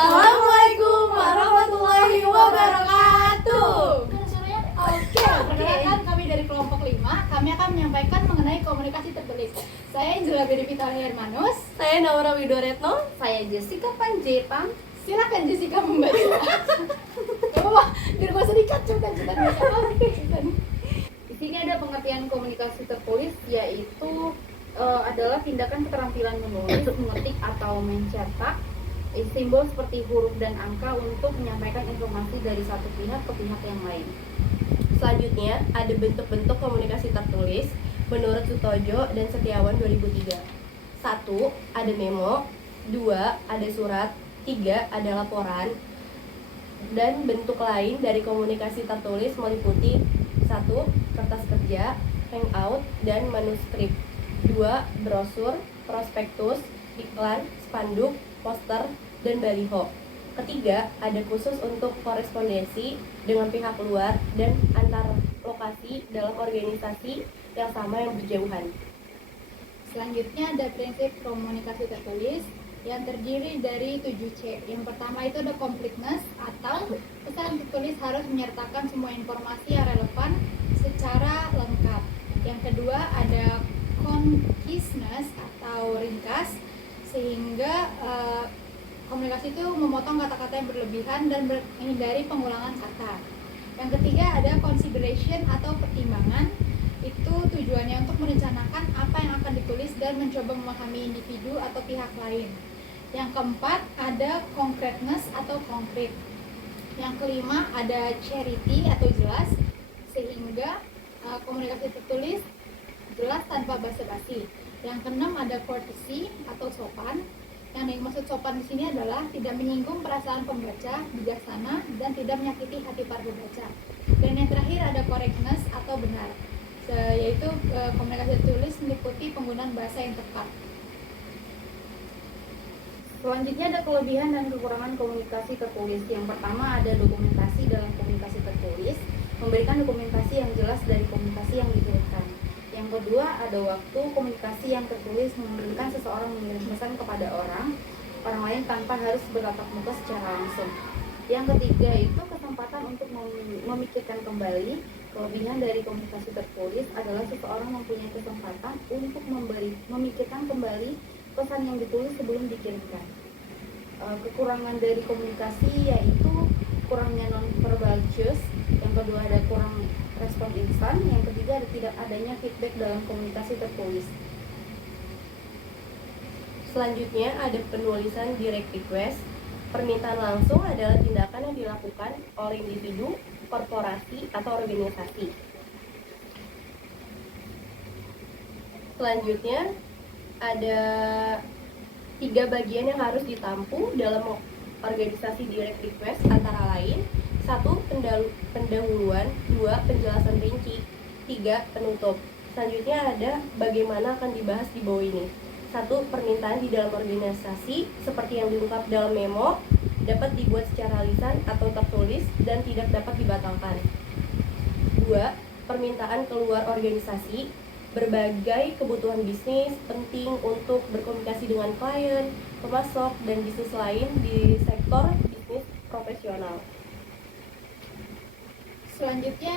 Assalamualaikum warahmatullahi wabarakatuh. Oke, perkenalkan kami dari kelompok 5. Kami akan menyampaikan mengenai komunikasi tertulis. Saya Angela Bedevita Hermanus. Saya Naura Widoretno. Saya Jessica Panjepang. Silakan Jessica membaca. Wah, biar gak usah dikat, coba cerita Di sini ada pengertian komunikasi tertulis, yaitu adalah tindakan keterampilan menulis, mengetik atau mencetak simbol seperti huruf dan angka untuk menyampaikan informasi dari satu pihak ke pihak yang lain. Selanjutnya ada bentuk-bentuk komunikasi tertulis menurut Sutojo dan Setiawan 2003. 1. Ada memo. 2. Ada surat. 3. Ada laporan. Dan bentuk lain dari komunikasi tertulis meliputi 1. Kertas kerja, hangout, dan manuskrip. 2. Brosur, prospektus, iklan, spanduk, poster, dan baliho. Ketiga, ada khusus untuk korespondensi dengan pihak luar dan antar lokasi dalam organisasi yang sama yang berjauhan. Selanjutnya ada prinsip komunikasi tertulis yang terdiri dari 7C. Yang pertama itu ada completeness atau pesan tertulis harus menyertakan semua informasi yang relevan secara lengkap. Yang kedua ada conciseness atau ringkas, sehingga komunikasi itu memotong kata-kata yang berlebihan dan menghindari pengulangan kata. Yang ketiga ada consideration atau pertimbangan. Itu tujuannya untuk merencanakan apa yang akan ditulis dan mencoba memahami individu atau pihak lain. Yang keempat ada concreteness atau konkret. Yang kelima ada charity atau jelas, sehingga komunikasi tertulis jelas tanpa basa-basi. Yang keenam ada courtesy atau sopan. Yang dimaksud sopan di sini adalah tidak menyinggung perasaan pembaca, bijaksana, dan tidak menyakiti hati para pembaca. Dan yang terakhir ada correctness atau benar, yaitu komunikasi tertulis meliputi penggunaan bahasa yang tepat. Selanjutnya ada kelebihan dan kekurangan komunikasi tertulis. Yang pertama ada dokumentasi dalam komunikasi tertulis, memberikan dokumentasi yang jelas dari komunikasi yang dikirimkan. Yang kedua ada waktu komunikasi yang tertulis, memungkinkan seseorang mengirim pesan kepada orang lain tanpa harus bertatap muka secara langsung. Yang ketiga itu kesempatan untuk memikirkan kembali. Kelebihan dari komunikasi tertulis adalah seseorang mempunyai kesempatan untuk memikirkan kembali pesan yang ditulis sebelum dikirimkan. Kekurangan dari komunikasi yaitu kurangnya non-verbal cues. Yang kedua ada kurang respon instan. Yang ketiga ada tidak adanya feedback dalam komunikasi tertulis. Selanjutnya ada penulisan direct request. Permintaan langsung adalah tindakan yang dilakukan oleh individu, korporasi, atau organisasi. Selanjutnya ada 3 bagian yang harus ditampu dalam organisasi direct request, antara lain 1. Pendahuluan. 2. Penjelasan rinci. 3. Penutup. Selanjutnya ada bagaimana akan dibahas di bawah ini. 1. Permintaan di dalam organisasi seperti yang diungkap dalam memo dapat dibuat secara lisan atau tertulis dan tidak dapat dibatalkan. 2. Permintaan keluar organisasi. Berbagai kebutuhan bisnis penting untuk berkomunikasi dengan klien, pemasok, dan bisnis lain di sektor bisnis profesional. Selanjutnya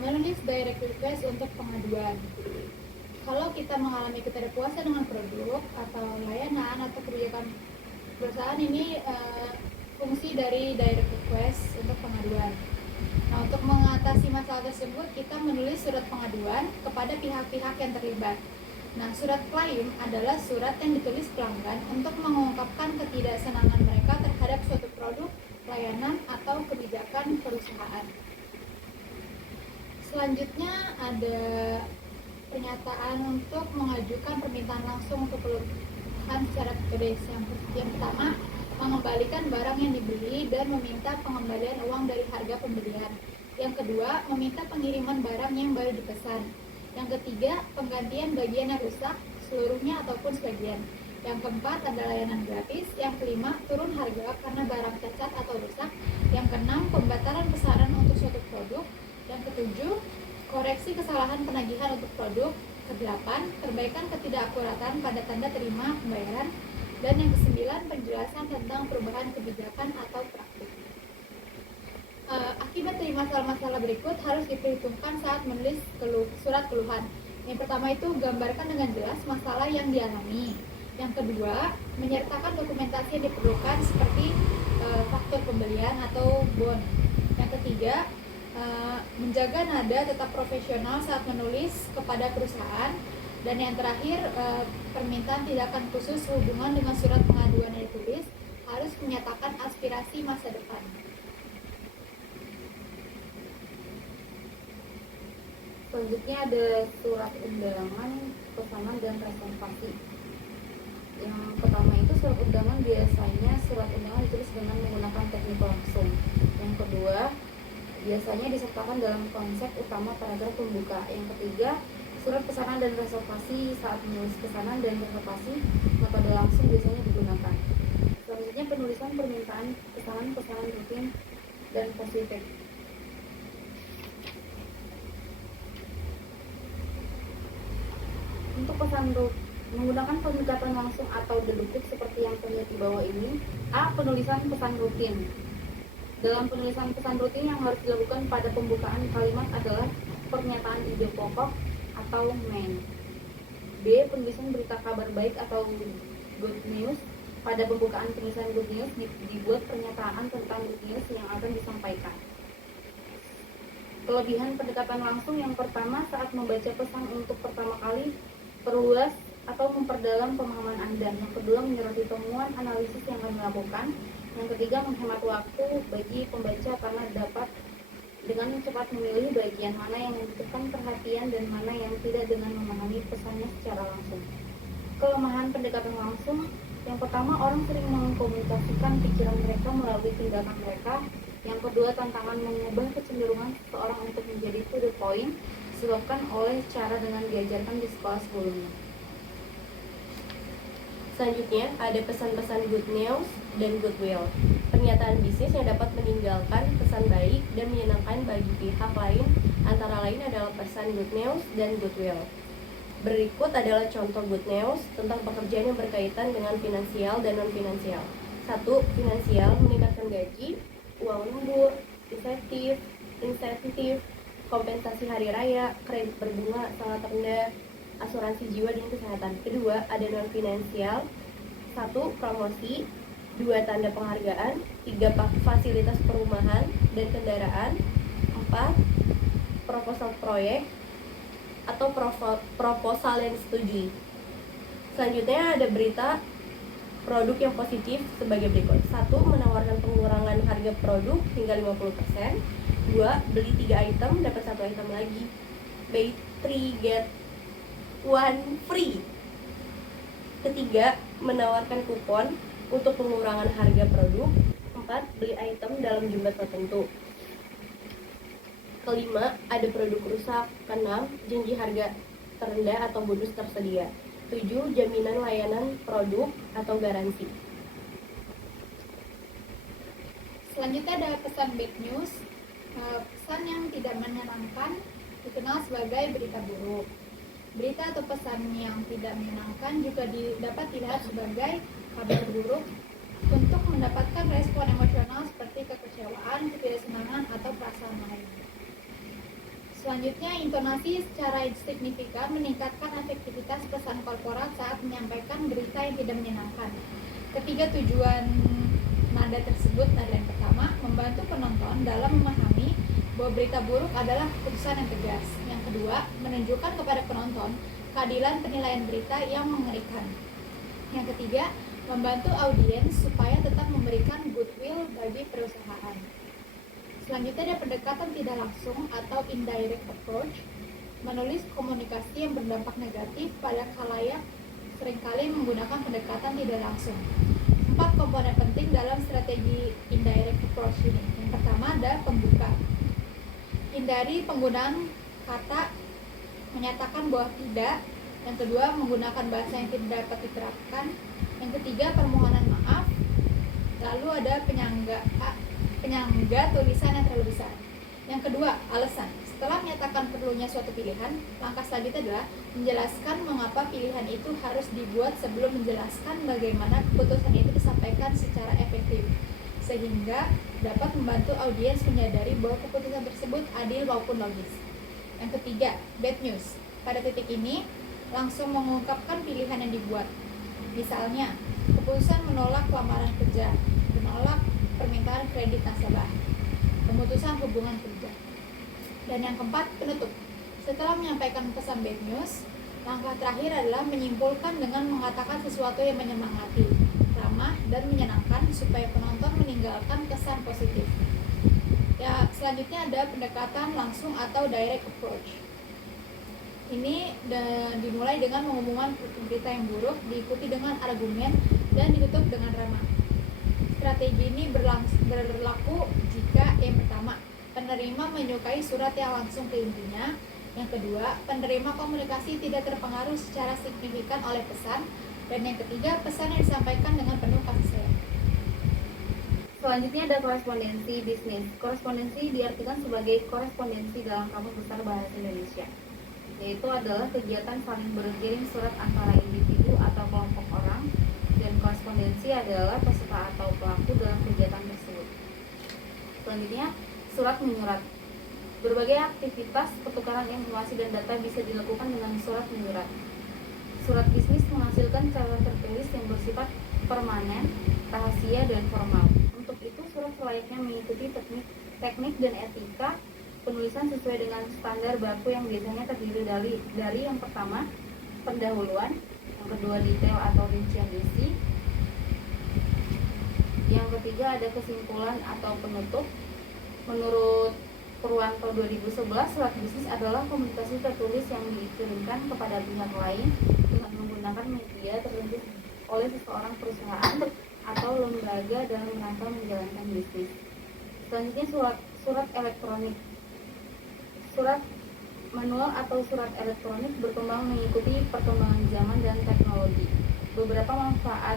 menulis direct request untuk pengaduan. Kalau kita mengalami ketidakpuasan dengan produk atau layanan atau kebijakan perusahaan, ini fungsi dari direct request untuk pengaduan. Nah, untuk mengatasi masalah tersebut, kita menulis surat pengaduan kepada pihak-pihak yang terlibat. Nah, surat klaim adalah surat yang ditulis pelanggan untuk mengungkapkan ketidaksenangan mereka terhadap suatu produk, layanan, atau kebijakan perusahaan. Selanjutnya ada pernyataan untuk mengajukan permintaan langsung untuk keluhan secara tertulis. Yang pertama, mengembalikan barang yang dibeli dan meminta pengembalian uang dari harga pembelian. Yang kedua, meminta pengiriman barang yang baru dipesan. Yang ketiga, penggantian bagian yang rusak, seluruhnya ataupun sebagian. Yang keempat, ada layanan gratis. Yang kelima, turun harga karena barang cacat atau rusak. Yang keenam, pembatalan pesanan untuk suatu produk. Yang ketujuh, koreksi kesalahan penagihan untuk produk. Kedelapan, perbaikan ketidakakuratan pada tanda terima pembayaran. Dan yang kesembilan, penjelasan tentang perubahan kebijakan atau praktik. Akibat dari masalah-masalah berikut harus diperhitungkan saat menulis surat keluhan. Yang pertama itu, gambarkan dengan jelas masalah yang dialami. Yang kedua, menyertakan dokumentasi yang diperlukan seperti faktur pembelian atau bond. Yang ketiga, menjaga nada tetap profesional saat menulis kepada perusahaan. Dan yang terakhir, permintaan tindakan khusus sehubungan dengan surat pengaduan yang ditulis harus menyatakan aspirasi masa depan. Selanjutnya ada surat undangan, pesanan, dan reservasi. Yang pertama itu surat undangan, biasanya surat undangan ditulis dengan menggunakan teknik langsung. Yang kedua, biasanya disertakan dalam konsep utama paragraf pembuka. Yang ketiga, surat pesanan dan reservasi, saat menulis pesanan dan reservasi, metode langsung biasanya digunakan. Selanjutnya penulisan permintaan pesanan rutin dan positif. Untuk pesan menggunakan pendekatan langsung atau deduktif seperti yang terlihat di bawah ini. A. Penulisan pesan rutin. Dalam penulisan pesan rutin yang harus dilakukan pada pembukaan kalimat adalah pernyataan ide pokok atau main. B. Penulisan berita kabar baik atau good news. Pada pembukaan penulisan good news dibuat pernyataan tentang good news yang akan disampaikan. Kelebihan pendekatan langsung, yang pertama, saat membaca pesan untuk pertama kali, perluas atau memperdalam pemahaman Anda. Yang kedua, menyoroti temuan analisis yang akan dilakukan. Yang ketiga, menghemat waktu bagi pembaca karena dapat dengan cepat memilih bagian mana yang membutuhkan perhatian dan mana yang tidak dengan memahami pesannya secara langsung. Kelemahan pendekatan langsung, yang pertama, orang sering mengkomunikasikan pikiran mereka melalui tindakan mereka. Yang kedua, tantangan mengubah kecenderungan seseorang untuk menjadi to the point disebabkan oleh cara dengan diajarkan di sekolah sebelumnya. Selanjutnya ada pesan-pesan good news dan goodwill. Pernyataan bisnis yang dapat meninggalkan pesan baik dan menyenangkan bagi pihak lain, antara lain adalah pesan good news dan goodwill. Berikut adalah contoh good news tentang pekerjaan yang berkaitan dengan finansial dan non-finansial. 1. Finansial, meningkatkan gaji, uang lembur, insentif, kompensasi hari raya, kredit berbunga sangat rendah, asuransi jiwa dan kesehatan. Kedua, ada non-finansial. 1. Promosi. 2. Tanda penghargaan. 3. Fasilitas perumahan dan kendaraan. 4. Proposal proyek atau proposal yang disetujui. Selanjutnya ada berita produk yang positif sebagai berikut. 1. Menawarkan pengurangan harga produk hingga 50%. 2. Beli 3 item dapat 1 item lagi. Buy 3 get 1 free. Ketiga, menawarkan kupon untuk pengurangan harga produk. 4. Beli item dalam jumlah tertentu. Kelima, ada produk rusak. 6. Janji harga terendah atau bonus tersedia. 7. Jaminan layanan produk atau garansi. Selanjutnya ada pesan bad news. Pesan yang tidak menyenangkan dikenal sebagai berita buruk. Berita atau pesan yang tidak menyenangkan juga dapat dilihat sebagai kabar buruk untuk mendapatkan respon emosional seperti kekecewaan, ketidaksenangan, atau perasaan lain. Selanjutnya, intonasi secara signifikan meningkatkan efektivitas pesan korporat saat menyampaikan berita yang tidak menyenangkan. Ketiga, tujuan nada tersebut adalah yang pertama, membantu penonton dalam memahami bahwa berita buruk adalah keputusan yang tegas. Yang kedua, menunjukkan kepada penonton keadilan penilaian berita yang mengerikan. Yang ketiga, membantu audiens supaya tetap memberikan goodwill bagi perusahaan. Selanjutnya ada pendekatan tidak langsung atau indirect approach. Menulis komunikasi yang berdampak negatif pada khalayak seringkali menggunakan pendekatan tidak langsung. 4 komponen penting dalam strategi indirect approach ini. Yang pertama ada pembuka. Hindari penggunaan kata menyatakan bahwa tidak. Yang kedua, menggunakan bahasa yang tidak dapat diterapkan. Yang ketiga, permohonan maaf. Lalu ada penyangga tulisan yang terlalu besar. Yang kedua, alasan. Setelah menyatakan perlunya suatu pilihan, langkah selanjutnya adalah menjelaskan mengapa pilihan itu harus dibuat sebelum menjelaskan bagaimana keputusan itu disampaikan secara efektif, sehingga dapat membantu audiens menyadari bahwa keputusan tersebut adil maupun logis. Yang ketiga, bad news. Pada titik ini, langsung mengungkapkan pilihan yang dibuat. Misalnya, keputusan menolak lamaran kerja, menolak permintaan kredit nasabah, pemutusan hubungan kerja. Dan yang keempat, penutup. Setelah menyampaikan pesan bad news, langkah terakhir adalah menyimpulkan dengan mengatakan sesuatu yang menyemangati, ramah, dan menyenangkan supaya penonton meninggalkan kesan positif. Ya, selanjutnya ada pendekatan langsung atau direct approach. Ini dimulai dengan mengumumkan berita yang buruk, diikuti dengan argumen, dan ditutup dengan ramah. Strategi ini berlaku jika yang pertama, penerima menyukai surat yang langsung ke intinya. Yang kedua, penerima komunikasi tidak terpengaruh secara signifikan oleh pesan. Dan yang ketiga, pesan yang disampaikan dengan penuh kasih sayang. Selanjutnya ada korespondensi bisnis. Korespondensi diartikan sebagai korespondensi dalam Kamus Besar Bahasa Indonesia, yaitu adalah kegiatan saling berkirim surat antara individu atau kelompok orang, dan korespondensi adalah peserta atau pelaku dalam kegiatan tersebut. Selanjutnya, surat menyurat. Berbagai aktivitas pertukaran informasi dan data bisa dilakukan dengan surat menyurat. Surat bisnis menghasilkan catatan tertulis yang bersifat permanen, rahasia, dan formal. Untuk itu, surat selayaknya mengikuti teknik dan etika penulisan sesuai dengan standar baku yang biasanya terdiri dari yang pertama, pendahuluan, yang kedua, detail atau rincian isi, yang ketiga ada kesimpulan atau penutup. Menurut Purwanto 2011, surat bisnis adalah komunikasi tertulis yang dikirimkan kepada pihak lain dengan menggunakan media tertentu oleh seseorang, perusahaan, atau lembaga dalam rangka menjalankan bisnis. Selanjutnya surat elektronik. Surat manual atau surat elektronik berkembang mengikuti perkembangan zaman dan teknologi. Beberapa manfaat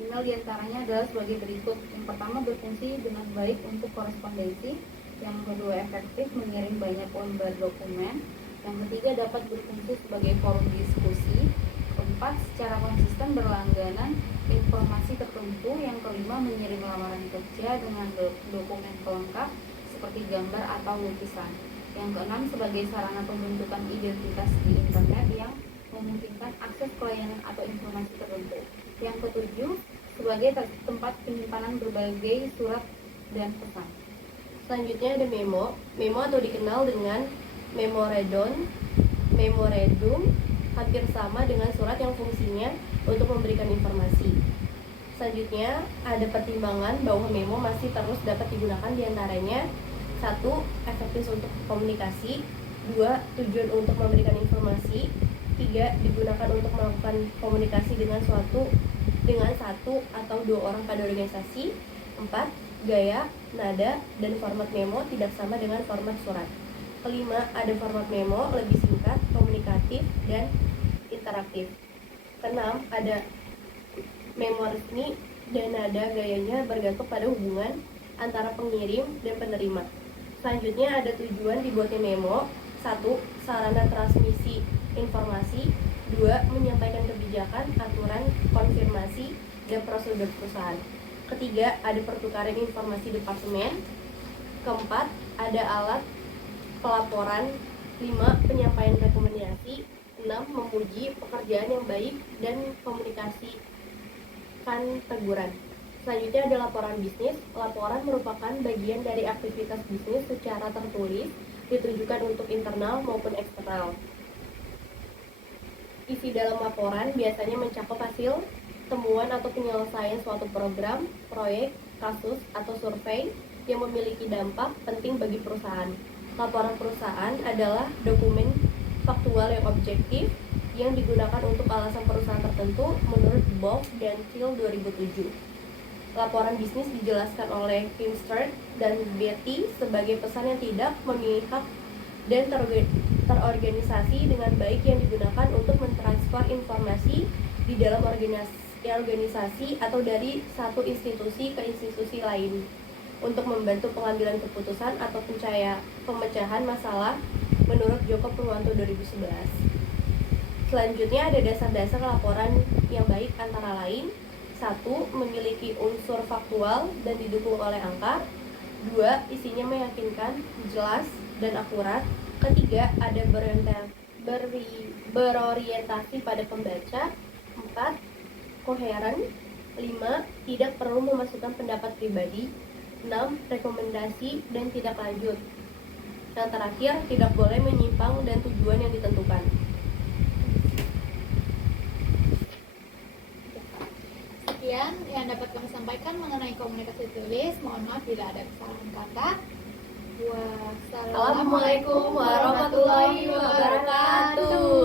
email diantaranya adalah sebagai berikut. Yang pertama, berfungsi dengan baik untuk korespondensi. Yang kedua, efektif mengirim banyak lembar dokumen. Yang ketiga, dapat berfungsi sebagai forum diskusi. Keempat, secara konsisten berlangganan informasi tertentu. Yang kelima, mengirim lamaran kerja dengan dokumen pelengkap seperti gambar atau lukisan. Yang keenam, sebagai sarana pembentukan identitas di internet yang memungkinkan akses pelayanan atau informasi tertentu. Yang ketujuh, sebagai tempat penyimpanan berbagai surat dan pesan. Selanjutnya ada memo. Memo atau dikenal dengan memorandum, hampir sama dengan surat yang fungsinya untuk memberikan informasi. Selanjutnya ada pertimbangan bahwa memo masih terus dapat digunakan, diantaranya 1. Efektif untuk komunikasi, 2. Tujuan untuk memberikan informasi, 3. Digunakan untuk melakukan komunikasi dengan satu atau dua orang pada organisasi, 4. Gaya, nada, dan format memo tidak sama dengan format surat. Kelima, ada format memo lebih singkat, komunikatif, dan interaktif. Keenam, ada memo resmi dan nada gayanya bergantung pada hubungan antara pengirim dan penerima. Selanjutnya ada tujuan dibuatnya memo. 1. Sarana transmisi informasi. 2. Menyampaikan kebijakan, aturan, konfirmasi, dan prosedur perusahaan. Ketiga, ada pertukaran informasi departemen. Keempat, ada alat pelaporan. 5. Penyampaian rekomendasi. 6. Memuji pekerjaan yang baik dan komunikasikan teguran. Selanjutnya ada laporan bisnis. Laporan merupakan bagian dari aktivitas bisnis secara tertulis, ditujukan untuk internal maupun eksternal. Isi dalam laporan biasanya mencakup hasil temuan atau penyelesaian suatu program, proyek, kasus, atau survei yang memiliki dampak penting bagi perusahaan. Laporan perusahaan adalah dokumen faktual yang objektif yang digunakan untuk alasan perusahaan tertentu menurut Boff dan Thiel 2007. Laporan bisnis dijelaskan oleh Finstern dan Beatty sebagai pesan yang tidak memihak dan terorganisasi dengan baik yang digunakan untuk mentransfer informasi di dalam organisasi atau dari satu institusi ke institusi lain. untuk membantu pengambilan keputusan atau pemecahan masalah menurut Joko Purwanto 2011. Selanjutnya ada dasar-dasar laporan yang baik antara lain: 1. Memiliki unsur faktual dan didukung oleh angka. 2. Isinya meyakinkan, jelas, dan akurat. 3. Ada berorientasi pada pembaca. 4. Koheren. 5. Tidak perlu memasukkan pendapat pribadi. 6. Rekomendasi dan tidak lanjut. Yang terakhir, tidak boleh menyimpang dan tujuan yang ditentukan. Sekian yang dapat kami sampaikan mengenai komunikasi tulis. Mohon maaf bila ada kesalahan kata. Wassalamualaikum Assalamualaikum warahmatullahi wabarakatuh.